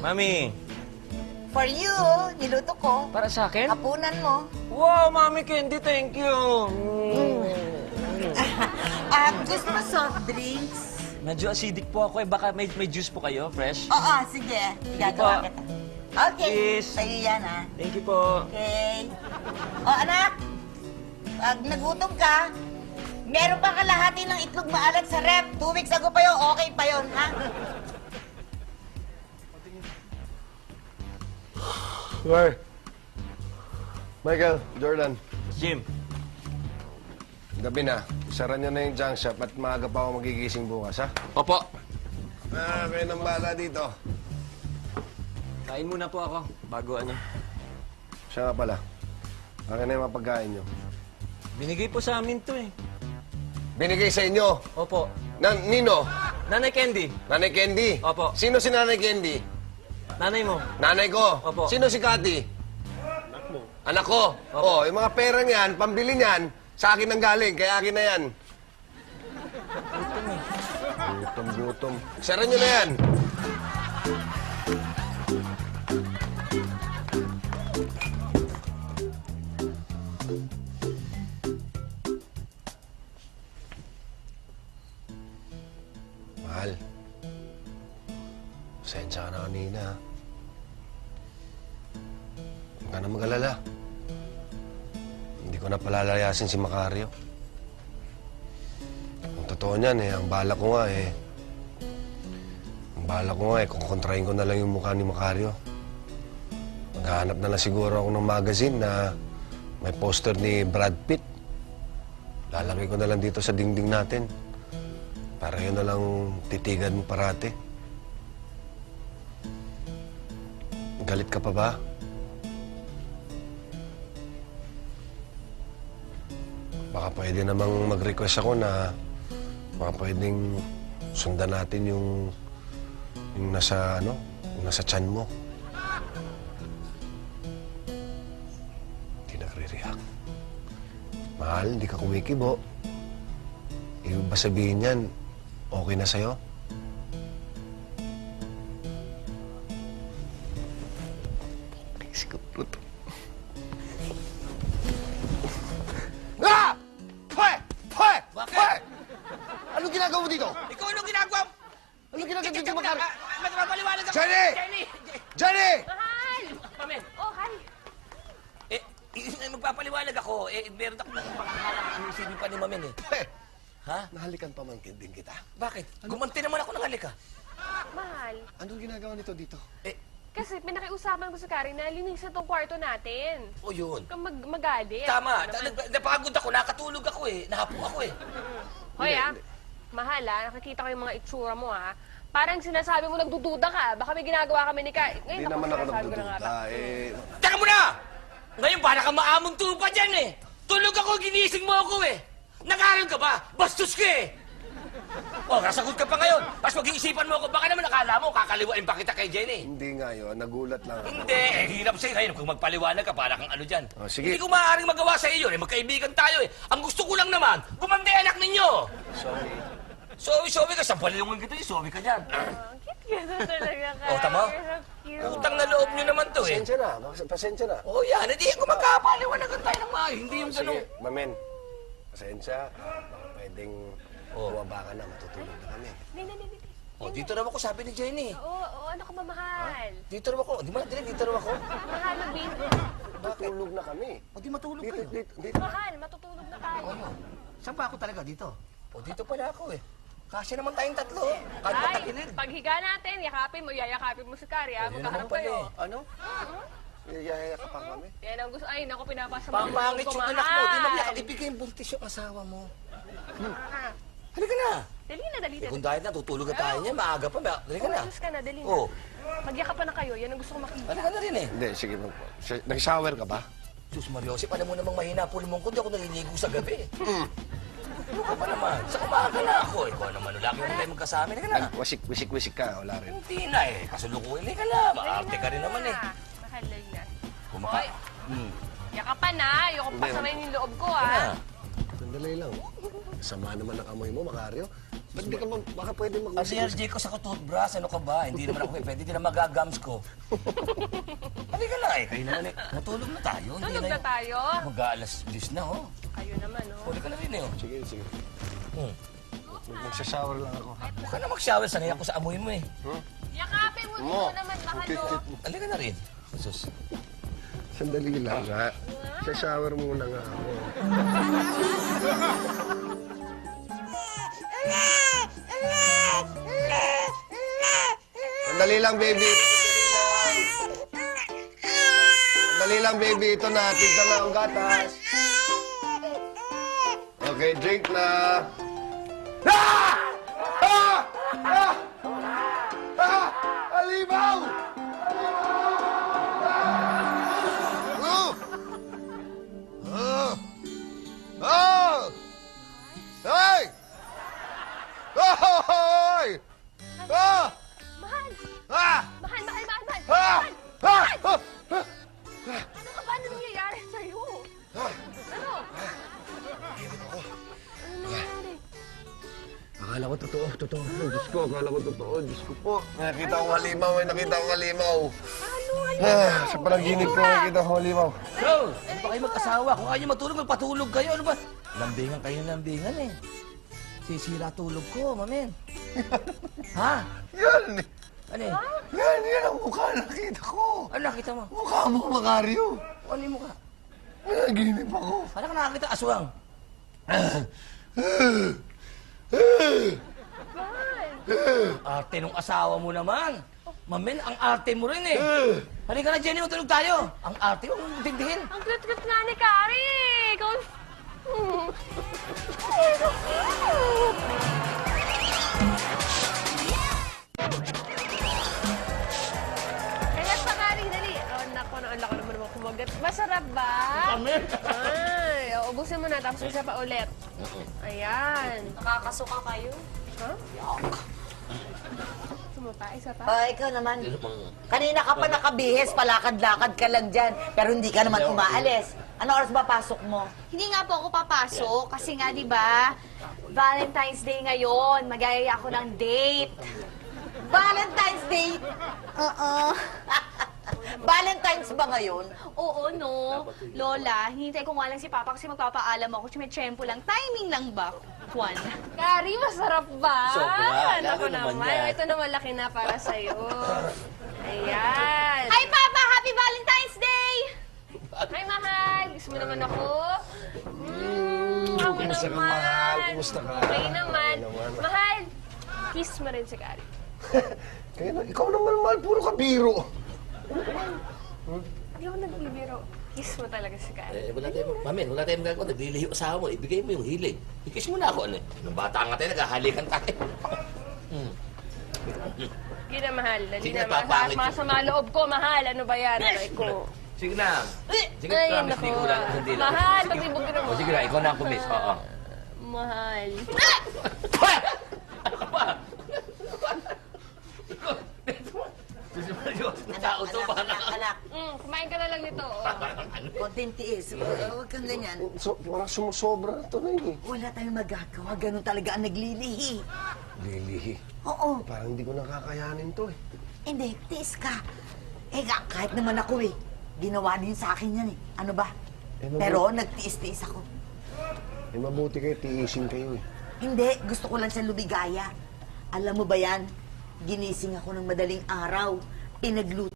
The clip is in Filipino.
Mami, For you, niluto ko. para sa akin? Hapunan mo. Wow, Mami Candy, thank you. Gusto mo soft drinks? Medyo acidic po ako eh. Baka may juice po kayo, fresh? Oo, sige. Gagawa po. kita. Okay. Please. Sa'yo yan, ha? Thank you po. Okay. O, anak. Pag nagutom ka, meron pa kalahati ng itlog maalat sa rep. 2 weeks ago pa yun, okay pa yun, ha? Where? Michael, Jordan, Jim, gabi na. Isara niyo na yung junk shop at maaga pa ako magigising bukas, ha? opo. Kayo nang bala dito. Kain muna po ako bago ano. Siya nga pala. Akin na yung mapagkain niyo. Binigay po sa amin to eh. Binigay sa inyo. Opo. Nino? Nanay Candy. Nanay Candy? Opo. Sino si Nanay Candy? Nanay mo. Nanay ko. Opo. Sino si Cathy? Anak mo. Anak ko? Opo. Oh, yung mga pera niyan, pambili niyan, sa akin nang galing, kaya akin na yan. Gutom. Sara niyo na yan. Mahal. Pasensya ka na kanina. Huwag ka na mag-alala. Hindi ko na palalayasin si Macario. Ang totoo niyan ang bala ko nga kukontrahin ko na lang yung mukha ni Macario. Maghahanap na lang siguro ako ng magazine na may poster ni Brad Pitt. Lalagay ko na lang dito sa dingding natin. Para yun na lang titigan mo parati. Galit ka pa ba? Baka pwede namang mag-request ako na baka pwedeng sundan natin yung nasa tiyan mo. Hindi nagre-react. Mahal, hindi ka kumikibo. Ibig ba sabihin yan, okay na sa'yo? Siguro to. Ah! Hoy! Hoy! Bakit? Hoy! Anong ginagawa mo dito? Ikaw anong ginagawa mo? Anong ginagawa dito, Macario? Magpapaliwanag ako. Jenny! Jenny! Jenny! Mahal! Pamen. Oh, hi! Magpapaliwanag ako. Meron ako ng pangakalang ang isipin pa ni Mamen eh. Hoy! Ha? Nahalikan pa man din kita. Bakit? Gumanti naman ako ng halika. Mahal, Anong ginagawa nito dito? kasi pinakiusapan ko sa Kari na linisin tong kwarto natin. O yun. Huwag kang magalit. Tama. Ano naman? Napagod ako. Nakatulog ako eh. Nahapo ako eh. Hoy mahal nakakita ko yung mga itsura mo Parang sinasabi mo nagdududa ka. Baka may ginagawa kami ni Kari. Hindi naman ako sinasabi ko na nga ba. nagdududa. Teka muna! Ngayon para ka maamong tupa dyan eh. Tulog ako, ginising mo ako eh. Nakaroon ka ba? Bastos ka eh. Oh, nasagot ka pa ngayon. Pas mag-iisipan mo ako, baka naman nakala mo, kakaliwain pa kita kay Jenny. Hindi nga yun. Nagulat lang ako. Hindi, hirap sa'yo ngayon kung magpaliwanag ka para kang ano dyan. Oh, sige. Hindi ko maaaring magawa sa iyo, magkaibigan tayo eh. Ang gusto ko lang naman, gumandi anak ninyo. Sorry. Sorry ka, sampalilungan kita eh, sorry ka dyan. Cute ka talaga, Kari. Oh, tama? You're so cute. Utang na loob nyo naman to eh. Pasensya na. Pasensya na. Oh yan, hindi ko magkapaliwanagan tayo ng maayos, hindi yung ganun. Sige, Mamen. Pasensya. Pwedeng buwaba ka na. Matutulog na kami. Hindi. Oh, dito raw ako, sabi ni Jenny. Oo, ano ka ba, mahal? Dito raw ako, di ba? Dito raw ako. Mahal, mag-baby. Matutulog na kami. O di matulog Dito, kayo. dito. Mahal, matutulog na tayo. Saan pa ako talaga dito? O dito pala ako eh. Kasi naman tayong tatlo. Kahit Ay, matakilid. paghiga natin, yayakapin mo si Kari, Oh, yun naman Magkaharap pala kayo. eh. Ano? Yayaya ka pa kami. Yan ang gusto. Ay, naku, pinapasa mo. Pamangit ko, yung anak mo. Di mahal. mag-iyak. Ibigay yung buntis yung asawa mo. Halika na. Dali na. Eh, kung dahil na, tutulog na tayo niya. Maaga pa. Halika na. Umayos ka na, dali na. Oo. Magyakap pa na kayo, yan ang gusto ko makita. Halika na rin eh. Hindi, sige. Nag-shower ka ba? Sus Mariosip, alam mo namang mahina pulmong ko. Di ako naliligo sa gabi. Ano ka pa naman? Sa umaga na ako. Ikaw naman, laki mo tayo magkasama. Halika na. Wisik ka. Wala rin. Hindi na eh. Kasulukuhin. Halika na. Maarte ka rin naman eh. Mahal, dali na. Kumaka... Hoy, yakapan na. Ayoko pasamayin yung loob ko, Halika na. ah. Sandali lang. Sama naman ang amoy mo, Macario. Ba't di ka baka pwede Ang mag-usap? allergy ko sa toothbrush, ano ka ba? Hindi naman ako pwede, hindi na magagums ko. Halika na eh, kayo naman eh. Matulog na tayo. Hindi Tulog na tayo. Mag-aalas 10 na, oh. Kayo naman, oh. Huli ka na rin eh, oh. Sige, sige. Hmm. Magsashower lang ako. Huwag ka na mag-shower, sanay ako sa amoy mo eh. Yakapin mo dito naman, mahalo. Halika na rin. Sus. Sandali lang nga. Sa shower muna nga ako. Sandali lang, baby. Sandali lang, baby. Ito na. Tignan na ang gatas. Okay, drink na. Ah! Ah! Ah! Ah! Alimaw! Oh! Oh! Oh! Hey! Hoy! Ah! Mahal! Ah! Mahal! Ah! Ah! Ah! Ano ka ba? Ano nangyayari sa'yo? Ano? Ano nangyayari? Akala ko totoo. Diyos ko, akala ko totoo. Diyos ko po. Nakita kong halimaw, nakita kong halimaw. Ano? Sa panaginip ko, nakita kong halimaw. Bro, ano ba kayo mag-asawa? Kung ayaw matulog, magpatulog kayo. Ano ba? Lambingan kayo ng lambingan eh. Sisira tulog ko, mamen. Ha? Yan! Ano eh? Yan ang mukha na nakita ko. Ano nakita mo? Mukha mo, Macario. Ano yung mukha? Nanaginip ako. Ano ka nakakita? Aswang. Arte nung asawa mo naman. Mamen, ang arte mo rin eh. Halika na, Jenny, matulog tayo. Ang arte mo, tindihin. Ang cute-cute nga ni Kari! Ikaw... Kailan pa, Kari? Dali. Oh, naku, ang laki naman naman kumagat. Masarap ba? Kami. Ay, ubusin mo na, tapos isa pa ulit. Ayan. Nakakasuka kayo. Huh? Sumupa, isa pa. Ikaw naman. Kanina ka pa nakabihis, palakad-lakad ka lang dyan. Pero hindi ka naman umaalis. Ano oras ba pasok mo? Hindi nga po ako papasok kasi nga, di ba, Valentine's Day ngayon. Magayaya ako ng date. Valentine's Day? Valentine's ba ngayon? Oo, no. Lola, hinintay ko nga lang si Papa kasi magpapaalam ako. Tiyempo lang. Timing lang ba? Juan. Kari, masarap ba? Sobra. Naku Lalo naman naman. yan. Ito naman laki na para sa'yo. Ayan. Hi, Papa! Happy Valentine's Day! Hi, mahal. Gusto mo naman ako? Ako Kumusta ka, naman. mahal? Kumusta ka? Okay naman. Okay naman. Mahal, kiss mo rin si Kari. Kaya na, ikaw naman, mahal. Puro ka biro. Hindi ako nagbibiro. Kiss mo talaga si Kari. Wala tayong, mamen, wala tayong magagawa. Naglilihi yung asawa mo. Ibigay mo yung hilig. Ikis mo na ako, ano eh. Nung bata nga tayo, naghahalikan tayo. Hindi na, mahal. Hindi Sige na, na, papangit. masama loob ko, mahal. Ano ba yan? Aray ko. Sige na. Sige, Ay, promise, naku. di ko lang. Hindi lang. Mahal, Sige. pagbibog ka na mo. O, sige na, ikaw na ang kumis. Oo. Mahal. Ano ka ba? Tao to, baka na. Anak, Kumain ka na lang nito. Oh. konting tiis. Huwag kang ganyan. Parang sumusobra na ito na yun eh. Wala tayong magagawa. Ganun talaga ang naglilihi. Lilihi. Oo. Parang hindi ko nakakayanin to eh. Hindi, tiis ka. Kahit naman ako eh. Ginawa din sa akin yan eh. Ano ba? Pero nagtiis-tiis ako. Eh, mabuti kayo, tiisin kayo eh. Hindi, gusto ko lang siya lumigaya. Alam mo ba yan? Ginising ako ng madaling araw. Pinagluto